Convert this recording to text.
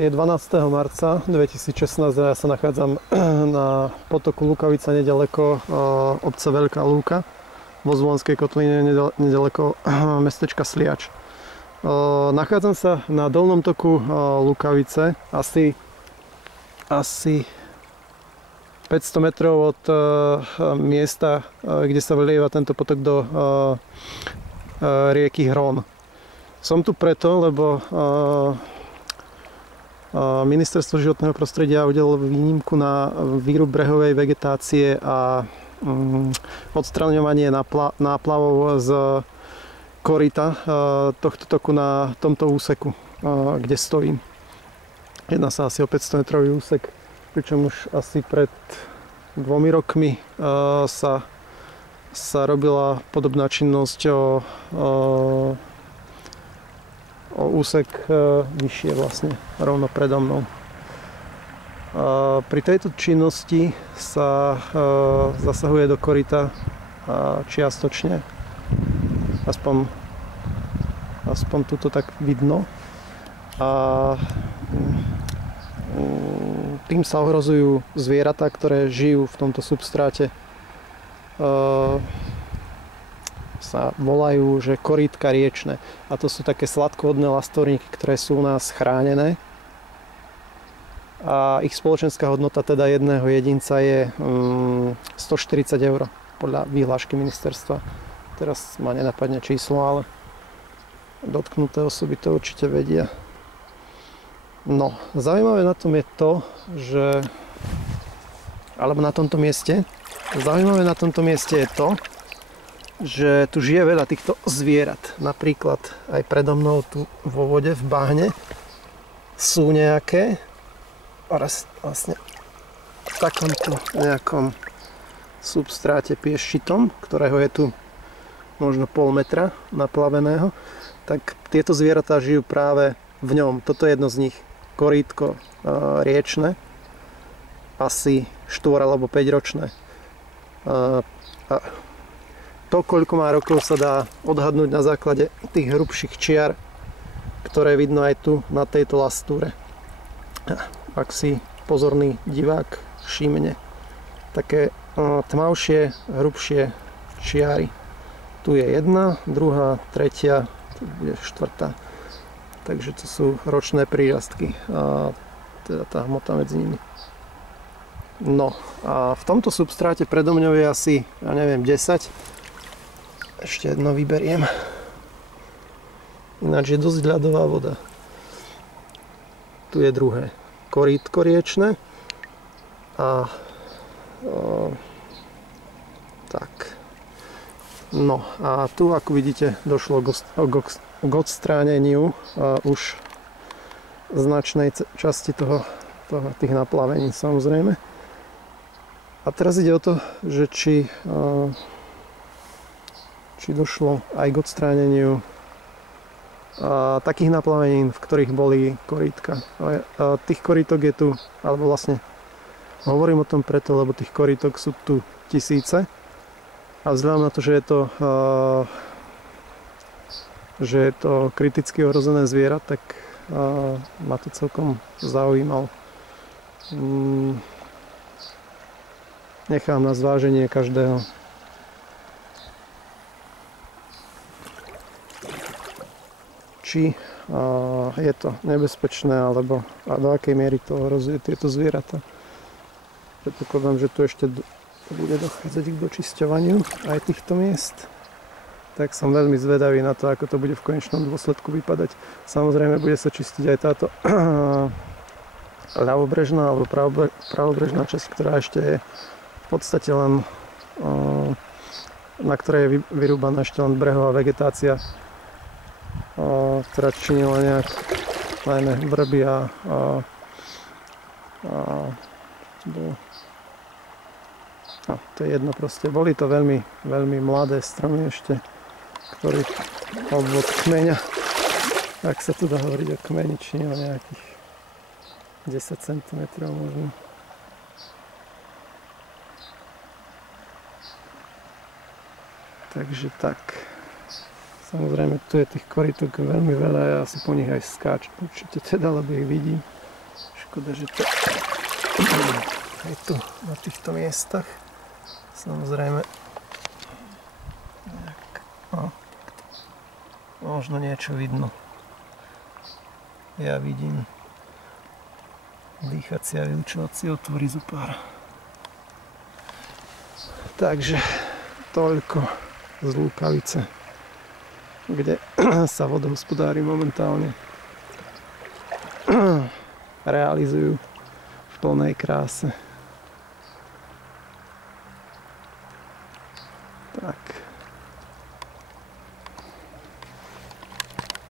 Je 12. marca 2016 a ja sa nachádzam na potoku Lukavica nedaleko obce Veľká Lúka vo Zvonskej kotline nedaleko mestečka Sliač. Nachádzam sa na dolnom toku Lukavice asi 500 metrov od miesta, kde sa vylieva tento potok do rieky Hron. Som tu preto, lebo Ministerstvo životného prostredia udelilo výnimku na výrub brehovej vegetácie a odstraňovanie náplavov z koryta tohto toku na tomto úseku, kde stojím. Jedná sa asi o 500 metrový úsek, pričom už asi pred 2 rokmi sa robila podobná činnosť o úsek vyššie vlastne, rovno predo mnou. Pri tejto činnosti sa zasahuje do koryta čiastočne, aspoň tuto tak vidno, a tým sa ohrozujú zvieratá, ktoré žijú v tomto substráte. Sa volajú, že korytka riečne. A to sú také sladkovodné lastovníky, ktoré sú u nás chránené. A ich spoločenská hodnota teda jedného jedinca je 140 € podľa vyhlášky ministerstva. Teraz ma nenapadne číslo, ale dotknuté osoby to určite vedia. No, zaujímavé na tom je to, že zaujímavé na tomto mieste je to, že tu žije veľa týchto zvierat. Napríklad aj predo mnou tu vo vode, v bahne, sú nejaké, vlastne v takomto nejakom substráte pieščitom, ktorého je tu možno pol metra naplaveného, tak tieto zvieratá žijú práve v ňom. Toto je jedno z nich, korýtko riečne, asi 4 alebo 5 ročné. To, koľko má rokov, sa dá odhadnúť na základe tých hrubších čiar, ktoré vidno aj tu na tejto lastúre. Ak si pozorný divák všimne také tmavšie, hrubšie čiary. Tu je jedna, druhá, tretia, tu bude štvrtá. Takže to sú ročné prírastky a teda tá hmota medzi nimi. No a v tomto substráte predo mňou je asi, ja neviem, 10. Ešte jedno vyberiem. Ináč je dosť ľadová voda. Tu je druhé. Korýtko riečne. A tak. No a tu, ako vidíte, došlo k odstráneniu už značnej časti tých naplavení, samozrejme. A teraz ide o to, že či došlo aj k odstráneniu takých naplavenín, v ktorých boli korýtka. Tých korýtok je tu, alebo vlastne hovorím o tom preto, lebo tých korýtok sú tu tisíce. A vzhľadom na to, že je to kriticky ohrozené zviera, tak ma to celkom zaujímalo. Nechám na zváženie každého. Či je to nebezpečné, alebo do akej miery to ohrozuje tieto zvieratá. Predpokladám, že tu ešte bude dochádzať k dočisťovaniu aj týchto miest. Tak som veľmi zvedavý na to, ako to bude v konečnom dôsledku vypadať. Samozrejme, bude sa čistiť aj táto ľavobrežná alebo pravobrežná časť, ktorá ešte je v podstate len, na ktorej je vyrúbaná ešte len brehová vegetácia, ktorá činila nejak najmä vrby a to je jedno proste. Boli to veľmi, veľmi mladé stromy ešte, ktorý alebo od kmeňa, ak sa tu dá hovoriť o kmeni, činil nejakých 10 cm možno. Takže tak. Samozrejme, tu je tých korýtok veľmi veľa, ja si po nich aj skáčem určite teda, lebo ich vidím. Škoda, že to je tu na týchto miestach. Samozrejme, možno niečo vidno. Ja vidím dýchacie a vylučovacie otvory zo pár. Takže toľko z Lúkavice, kde sa vodohospodári momentálne realizujú v plnej kráse.